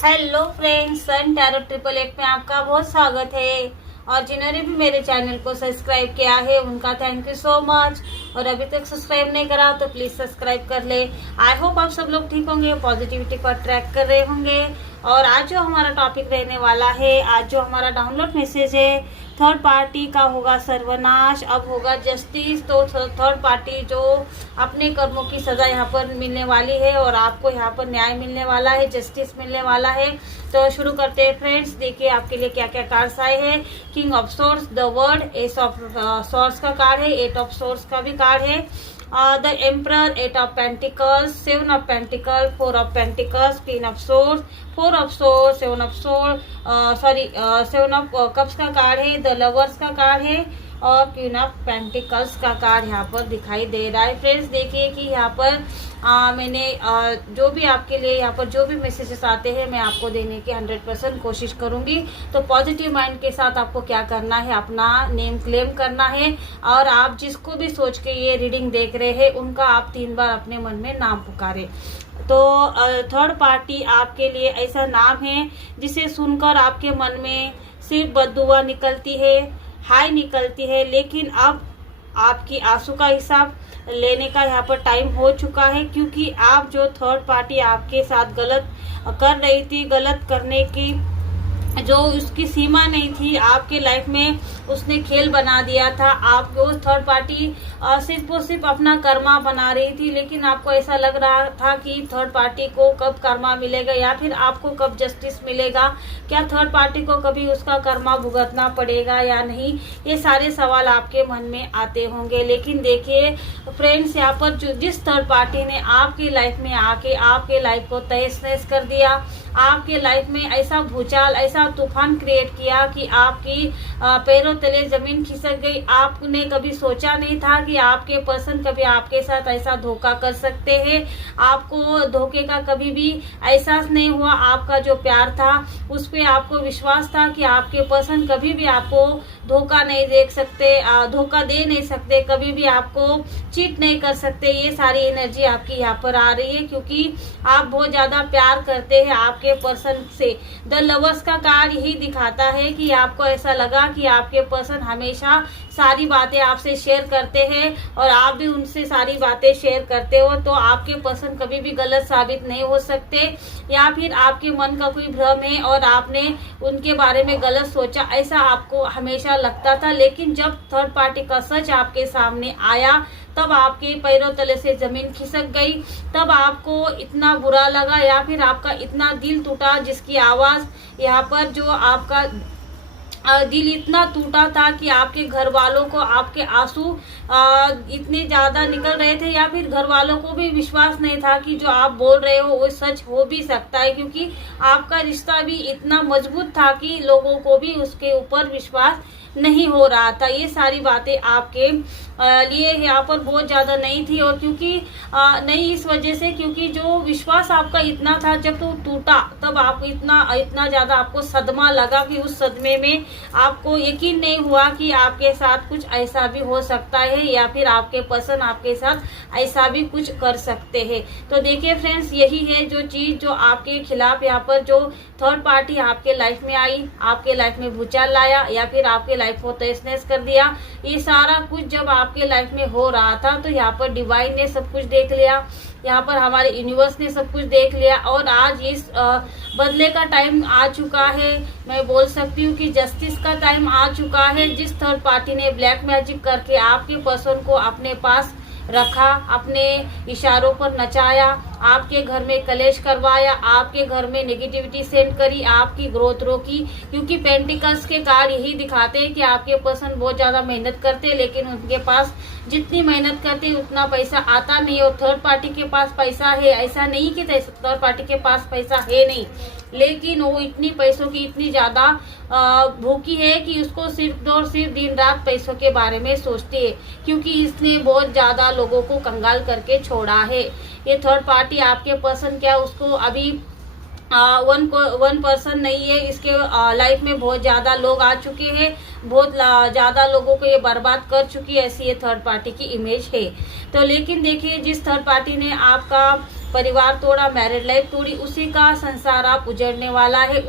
Hello friends, सन tarot 888 में आपका बहुत स्वागत है। और जिन्होंने भी मेरे चैनल को सब्सक्राइब किया है उनका थैंक यू सो मच। और अभी तक सब्सक्राइब नहीं करा तो प्लीज सब्सक्राइब कर ले। आई होप आप सब लोग ठीक होंगे, पॉजिटिविटी को अट्रैक्ट कर रहे होंगे। और आज जो हमारा टॉपिक रहने वाला है, आज जो हमारा डाउनलोड मैसेज है, थर्ड पार्टी का होगा सर्वनाश, अब होगा जस्टिस। तो थर्ड पार्टी जो अपने कर्मों की सजा यहाँ पर मिलने वाली है और आपको यहाँ पर न्याय मिलने वाला है, जस्टिस मिलने वाला है। तो शुरू करते हैं फ्रेंड्स। देखिए आपके लिए क्या क्या कार्ड्स आए हैं। King of swords, the world, ace of swords का कार्ड है, एट ऑफ सोर्स का भी कार्ड है, the emperor, eight of pentacles, seven of pentacle, four of pentacles, queen of swords, four of swords, seven of swords, seven of cups का card है, the lovers का card है और queen of pentacles का card यहाँ पर दिखाई दे रहा है। फ्रेंड्स देखिए कि यहाँ पर मैंने जो भी आपके लिए यहाँ पर जो भी मैसेजेस आते हैं मैं आपको देने की 100% कोशिश करूंगी। तो पॉजिटिव माइंड के साथ आपको क्या करना है, अपना नेम क्लेम करना है। और आप जिसको भी सोच के ये रीडिंग देख रहे हैं उनका आप 3 बार अपने मन में नाम पुकारे। तो थर्ड पार्टी आपके लिए ऐसा नाम है जिसे सुनकर आपके मन में सिर्फ बद्दुआ निकलती है, हाय निकलती है। लेकिन अब आपकी आंसू का हिसाब लेने का यहाँ पर टाइम हो चुका है, क्योंकि आप जो थर्ड पार्टी आपके साथ गलत कर रही थी, गलत करने की जो उसकी सीमा नहीं थी आपके लाइफ में, उसने खेल बना दिया था। आपको उस थर्ड पार्टी सिर्फ और सिर्फ अपना कर्मा बना रही थी। लेकिन आपको ऐसा लग रहा था कि थर्ड पार्टी को कब कर्मा मिलेगा या फिर आपको कब जस्टिस मिलेगा, क्या थर्ड पार्टी को कभी उसका कर्मा भुगतना पड़ेगा या नहीं, ये सारे सवाल आपके मन में आते होंगे। लेकिन देखिए फ्रेंड्स, यहाँ पर जिस थर्ड पार्टी ने आपकी लाइफ में आके आपके लाइफ को तहस नहस कर दिया, आपके लाइफ में ऐसा भूचाल, ऐसा तूफान क्रिएट किया कि आपकी पैरों तले जमीन खिसक गई। आपने कभी सोचा नहीं था कि आपके पर्सन कभी आपके साथ ऐसा धोखा कर सकते हैं। आपको धोखे का कभी भी एहसास नहीं हुआ। आपका जो प्यार था उस पे आपको विश्वास था कि आपके पर्सन कभी भी आपको धोखा नहीं दे सकते, धोखा दे नहीं सकते, कभी भी आपको चीट नहीं कर सकते। ये सारी एनर्जी आपकी यहाँ पर आ रही है क्योंकि आप बहुत ज्यादा प्यार करते हैं आपके पर्सन से। द लवर्स का कार्ड यही दिखाता है कि आपको ऐसा लगा कि आपके पर्सन हमेशा सारी बातें आपसे शेयर करते हैं और आप भी उनसे सारी बातें शेयर करते हो। तो आपके पर्सन कभी भी गलत साबित नहीं हो सकते, या फिर आपके मन का कोई भ्रम है और आपने उनके बारे में गलत सोचा, ऐसा आपको हमेशा लगता था। लेकिन जब थर्ड पार्टी का सच आपके सामने आया तब आपके पैरों तले से जमीन खिसक गई, तब आपको इतना बुरा लगा या फिर आपका इतना दिल टूटा, जिसकी आवाज यहाँ पर जो आपका दिल इतना टूटा था कि आपके घर वालों को आपके आंसू इतने ज्यादा निकल रहे थे, या फिर घर वालों को भी विश्वास नहीं था कि जो आप बोल रहे हो वो सच हो भी सकता है, क्योंकि आपका रिश्ता भी इतना मजबूत था कि लोगों को भी उसके ऊपर विश्वास नहीं हो रहा था। ये सारी बातें आपके लिए यहाँ पर बहुत ज्यादा नहीं थी। और क्योंकि नहीं इस वजह से क्योंकि जो विश्वास आपका इतना था, जब तो टूटा तब आपको इतना ज्यादा आपको सदमा लगा कि उस सदमे में आपको यकीन नहीं हुआ कि आपके साथ कुछ ऐसा भी हो सकता है या फिर आपके पर्सन आपके साथ ऐसा भी कुछ कर सकते हैं। तो देखिए फ्रेंड्स, यही है जो चीज जो आपके खिलाफ यहाँ पर जो थर्ड पार्टी आपके लाइफ में आई, आपके लाइफ में भूचाल लाया या फिर आपके लाइफ को तहस नहस कर दिया। ये सारा कुछ जब आपके लाइफ में हो रहा था तो यहाँ पर डिवाइन ने सब कुछ देख लिया, यहाँ पर हमारे यूनिवर्स ने सब कुछ देख लिया। और आज इस बदले का टाइम आ चुका है। मैं बोल सकती हूँ कि जस्टिस का टाइम आ चुका है। जिस थर्ड पार्टी ने ब्लैक मैजिक करके आपके पर्सन को अपने पास रखा, अपने इशारों पर नचाया, आपके घर में कलेश करवाया, आपके घर में नेगेटिविटी सेंड करी, आपकी ग्रोथ रोकी। क्योंकि पेंटिकल्स के कार्ड यही दिखाते हैं कि आपके पर्सन बहुत ज्यादा मेहनत करते हैं, लेकिन उनके पास जितनी मेहनत करते उतना पैसा आता नहीं। और थर्ड पार्टी के पास पैसा है, ऐसा नहीं कि थर्ड पार्टी के पास पैसा है नहीं, लेकिन वो इतनी पैसों की इतनी ज्यादा भूखी है कि उसको सिर्फ और सिर्फ दिन रात पैसों के बारे में सोचती है, क्योंकि इसने बहुत ज्यादा लोगों को कंगाल करके छोड़ा है। ये थर्ड पार्टी आपके पर्सन क्या उसको अभी वन पर्सन नहीं है, इसके लाइफ में बहुत ज्यादा लोग आ चुके हैं, बहुत ज्यादा लोगों को ये बर्बाद कर चुकी है, ऐसी ये थर्ड पार्टी की इमेज है। तो लेकिन देखिए जिस थर्ड पार्टी ने आपका परिवार तोड़ा, मैरिड लाइफ तोड़ी, उसी का संसार आप उजड़ने वाला है।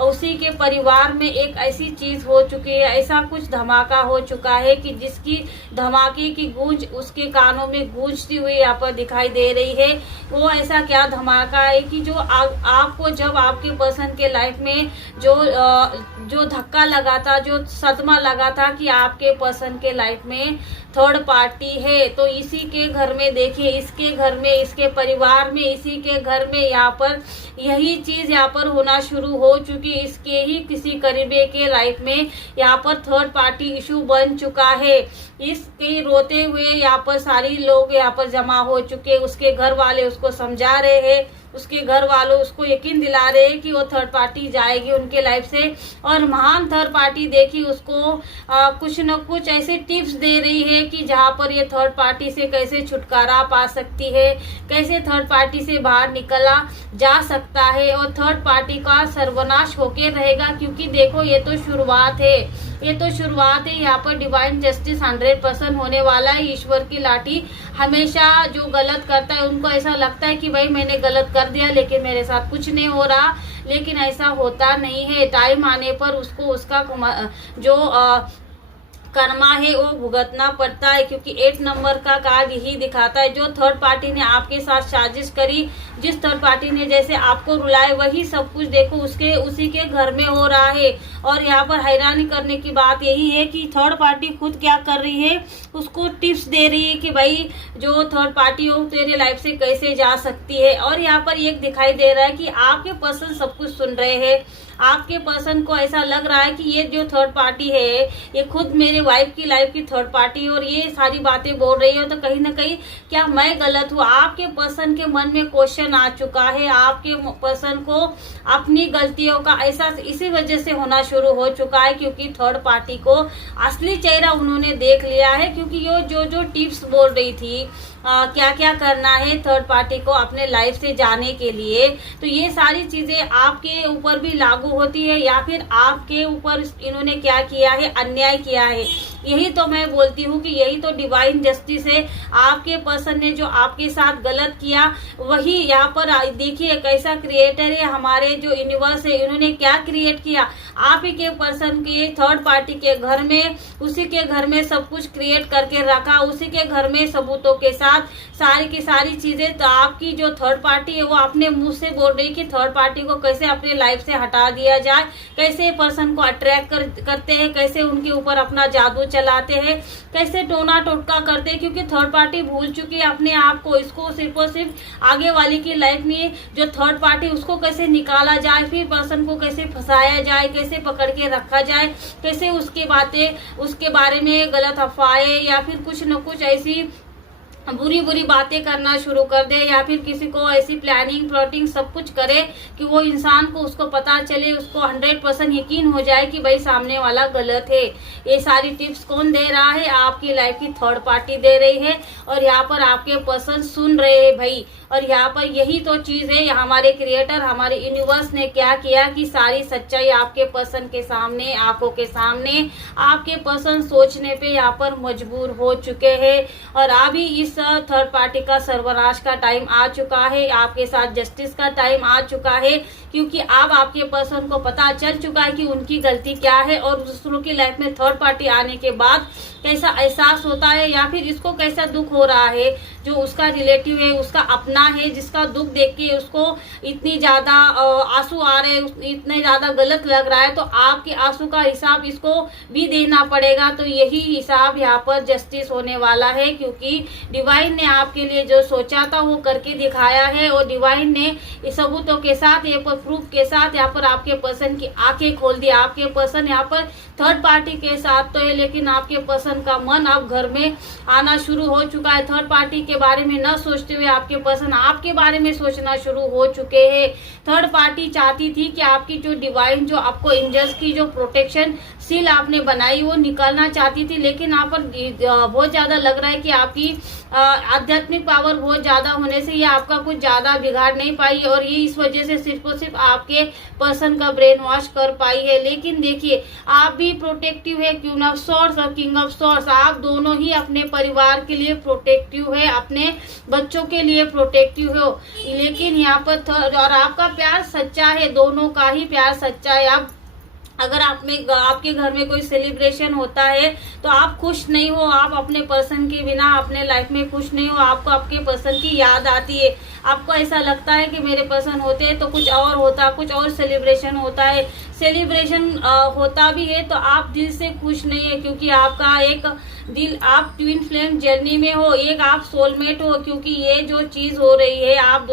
उसी के परिवार में एक ऐसी चीज हो चुकी है, ऐसा कुछ धमाका हो चुका है कि जिसकी धमाके की गूंज उसके कानों में गूंजती हुई यहाँ पर दिखाई दे रही है। वो ऐसा क्या धमाका है कि जो आपको जब आपके पर्सन के लाइफ में जो धक्का लगा था, जो सदमा लगा था कि आपके पर्सन के लाइफ में थर्ड पार्टी है, तो इसी के घर में देखिए, इसके घर में, इसके परिवार में, इसी के घर में यहाँ पर यही चीज यहाँ पर होना शुरू हो चुकी। इसके ही किसी करीबे के लाइफ में यहाँ पर थर्ड पार्टी इशू बन चुका है। इसके रोते हुए यहाँ पर सारी लोग यहाँ पर जमा हो चुके। उसके घर वाले उसको समझा रहे हैं, उसके घर वालों उसको यकीन दिला रहे हैं कि वो थर्ड पार्टी जाएगी उनके लाइफ से, और महान थर्ड पार्टी देखी उसको कुछ न कुछ ऐसे टिप्स दे रही है कि जहाँ पर ये थर्ड पार्टी से कैसे छुटकारा पा सकती है, कैसे थर्ड पार्टी से बाहर निकला जा सकता है और थर्ड पार्टी का सर्वनाश होके रहेगा। क्योंकि देखो, ये तो शुरुआत है, ये तो शुरुआत है। यहाँ पर डिवाइन जस्टिस 100% होने वाला है। ईश्वर की लाठी हमेशा जो गलत करता है उनको ऐसा लगता है कि भाई मैंने गलत कर दिया लेकिन मेरे साथ कुछ नहीं हो रहा, लेकिन ऐसा होता नहीं है। टाइम आने पर उसको उसका जो कर्मा है वो भुगतना पड़ता है। क्योंकि 8 नंबर का कार्ड यही दिखाता है, जो थर्ड पार्टी ने आपके साथ साजिश करी, जिस थर्ड पार्टी ने जैसे आपको रुलाए, वही सब कुछ देखो उसी के घर में हो रहा है। और यहाँ पर हैरानी करने की बात यही है कि थर्ड पार्टी खुद क्या कर रही है, उसको टिप्स दे रही है कि भाई जो थर्ड पार्टी हो तेरे लाइफ से कैसे जा सकती है। और यहाँ पर एक दिखाई दे रहा है कि आपके पर्सन सब कुछ सुन रहे हैं। आपके पर्सन को ऐसा लग रहा है कि ये जो थर्ड पार्टी है ये खुद मेरे वाइफ की लाइफ की थर्ड पार्टी है और ये सारी बातें बोल रही है, तो कहीं ना कहीं क्या मैं गलत हूँ। आपके पर्सन के मन में क्वेश्चन आ चुका है, आपके पर्सन को अपनी गलतियों का एहसास इसी वजह से होना शुरू हो चुका है क्योंकि थर्ड पार्टी को असली चेहरा उन्होंने देख लिया है। क्योंकि ये जो टिप्स बोल रही थी क्या क्या करना है थर्ड पार्टी को अपने लाइफ से जाने के लिए, तो ये सारी चीजें आपके ऊपर भी लागू होती है या फिर आपके ऊपर इन्होंने क्या किया है, अन्याय किया है। यही तो मैं बोलती हूँ कि यही तो डिवाइन जस्टिस है। आपके पर्सन ने जो आपके साथ गलत किया वही यहाँ पर देखिए कैसा क्रिएटर है हमारे जो यूनिवर्स है, इन्होंने क्या क्रिएट किया आप ही के पर्सन के थर्ड पार्टी के घर में, उसी के घर में सब कुछ क्रिएट करके रखा, उसी के घर में सबूतों के साथ सारी की सारी चीजें। तो आपकी जो थर्ड पार्टी है वो अपने मुंह से बोल रही कि थर्ड पार्टी को कैसे अपने लाइफ से हटा दिया जाए, कैसे पर्सन को अट्रैक्ट करते हैं, कैसे उनके ऊपर अपना जादू चलाते हैं, कैसे टोना टोटका करते हैं। क्योंकि थर्ड पार्टी भूल चुकी है अपने आप को, इसको सिर्फ और सिर्फ आगे वाली की लाइफ में जो थर्ड पार्टी उसको कैसे निकाला जाए, फिर पर्सन को कैसे फंसाया जाए, कैसे पकड़ के रखा जाए, कैसे उसके बारे में गलत अफवाहें या फिर कुछ न कुछ ऐसी बुरी बुरी बातें करना शुरू कर दे या फिर किसी को ऐसी प्लानिंग प्लॉटिंग सब कुछ करे कि वो इंसान को उसको पता चले, उसको 100% यकीन हो जाए कि भाई सामने वाला गलत है। ये सारी टिप्स कौन दे रहा है, आपकी लाइफ की थर्ड पार्टी दे रही है और यहाँ पर आपके पर्सन सुन रहे हैं भाई। और यहाँ पर यही तो चीज है, हमारे क्रिएटर हमारे यूनिवर्स ने क्या किया कि सारी सच्चाई आपके पर्सन के सामने, आंखों के सामने, आपके पर्सन सोचने पे यहाँ पर मजबूर हो चुके हैं। और अभी इस थर्ड पार्टी का सर्वनाश का टाइम आ चुका है, आपके साथ जस्टिस का टाइम आ चुका है। क्योंकि अब आपके पर्सन को पता चल चुका है कि उनकी गलती क्या है और दूसरों की लाइफ में थर्ड पार्टी आने के बाद कैसा एहसास होता है या फिर इसको कैसा दुख हो रहा है। जो उसका रिलेटिव है, उसका अपना है, जिसका दुख देख के उसको इतनी ज्यादा आंसू आ रहे, इतने ज्यादा गलत लग रहा है, तो आपके आंसू का हिसाब इसको भी देना पड़ेगा। तो यही हिसाब यहाँ पर जस्टिस होने वाला है क्योंकि डिवाइन ने आपके लिए जो सोचा था वो करके दिखाया है और डिवाइन ने सबूतों के साथ, ये पर प्रूफ के साथ यहाँ पर आपके पर्सन की आंखें खोल दी। आपके पर्सन यहाँ पर थर्ड पार्टी के साथ तो है लेकिन आपके पर्सन का मन अब घर में आना शुरू हो चुका है। थर्ड पार्टी के बारे में न सोचते हुए आपके पर्सन आपके बारे में सोचना शुरू हो चुके हैं। थर्ड पार्टी चाहती थी कि आपकी जो डिवाइन, जो आपको एंजल्स की जो प्रोटेक्शन सील आपने बनाई वो निकालना चाहती थी, लेकिन यहाँ पर बहुत ज्यादा लग रहा है कि आपकी आध्यात्मिक पावर बहुत ज्यादा होने से ये आपका कुछ ज्यादा बिगाड़ नहीं पाई और ये इस वजह से सिर्फ और सिर्फ आपके पर्सन का ब्रेन वॉश कर पाई है। लेकिन देखिए आप भी प्रोटेक्टिव है, क्वीन ऑफ सॉर्ड्स और किंग ऑफ सॉर्ड्स, आप दोनों ही अपने परिवार के लिए प्रोटेक्टिव है, अपने बच्चों के लिए प्रोटेक्टिव हो। लेकिन यहाँ पर और आपका प्यार सच्चा है, दोनों का ही प्यार सच्चा है। आप अगर आपके घर में कोई सेलिब्रेशन होता है तो आप खुश नहीं हो, आप अपने पर्सन के बिना अपने लाइफ में खुश नहीं हो, आपको आपके पर्सन की याद आती है, आपको ऐसा लगता है कि मेरे पर्सन होते हैं तो कुछ और होता, कुछ और सेलिब्रेशन होता है। सेलिब्रेशन होता भी है तो आप दिल से खुश नहीं है, क्योंकि आपका एक दिल, आप ट्विन फ्लेम जर्नी में हो, एक आप सोलमेट हो, क्योंकि ये जो चीज हो रही है आप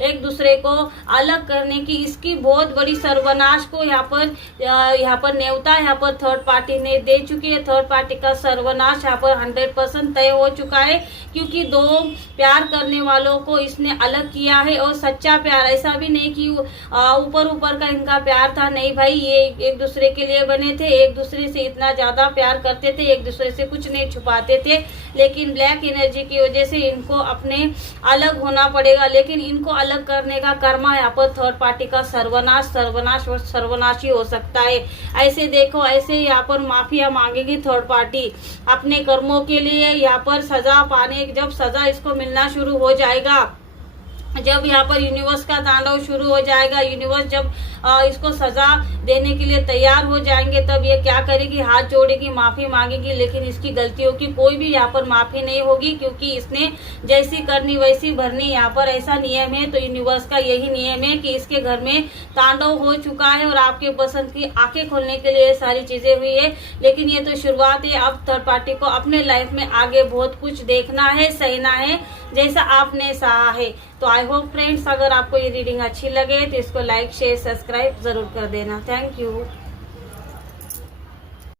एक दूसरे को अलग करने की, इसकी बहुत बड़ी सर्वनाश को यहाँ पर न्योता यहाँ पर थर्ड पार्टी ने दे चुकी है। थर्ड पार्टी का सर्वनाश यहाँ पर 100% तय हो चुका है, क्योंकि दो प्यार करने वालों को इसने अलग किया है। और सच्चा प्यार, ऐसा भी नहीं कि ऊपर का इनका प्यार था, नहीं भाई, ये एक दूसरे के लिए बने थे, एक दूसरे से इतना ज्यादा प्यार करते थे, एक दूसरे से कुछ नहीं छुपाते थे। लेकिन ब्लैक एनर्जी की वजह से इनको अपने अलग होना पड़ेगा। लेकिन इनको अलग करने का कर्मा यहाँ पर थर्ड पार्टी का सर्वनाश ही हो सकता है। ऐसे देखो, ऐसे यहाँ पर माफिया मांगेगी थर्ड पार्टी अपने कर्मों के लिए। यहाँ पर सजा पाने, जब सजा इसको मिलना शुरू हो जाएगा, जब यहाँ पर यूनिवर्स का तांडव शुरू हो जाएगा, यूनिवर्स जब इसको सजा देने के लिए तैयार हो जाएंगे, तब ये क्या करेगी, हाथ जोड़ेगी, माफी मांगेगी। लेकिन इसकी गलतियों की कोई भी यहाँ पर माफी नहीं होगी, क्योंकि इसने जैसी करनी वैसी भरनी, यहाँ पर ऐसा नियम है। तो यूनिवर्स का यही नियम है कि इसके घर में तांडव हो चुका है और आपके पसंद की आंखें खोलने के लिए सारी चीजें हुई है। लेकिन ये तो शुरुआत है, अब थर्ड पार्टी को अपने लाइफ में आगे बहुत कुछ देखना है, सहना है, जैसा आपने सहा है। तो आई होप फ्रेंड्स, अगर आपको ये रीडिंग अच्छी लगे तो इसको लाइक शेयर सब्सक्राइब जरूर कर देना। Thank you.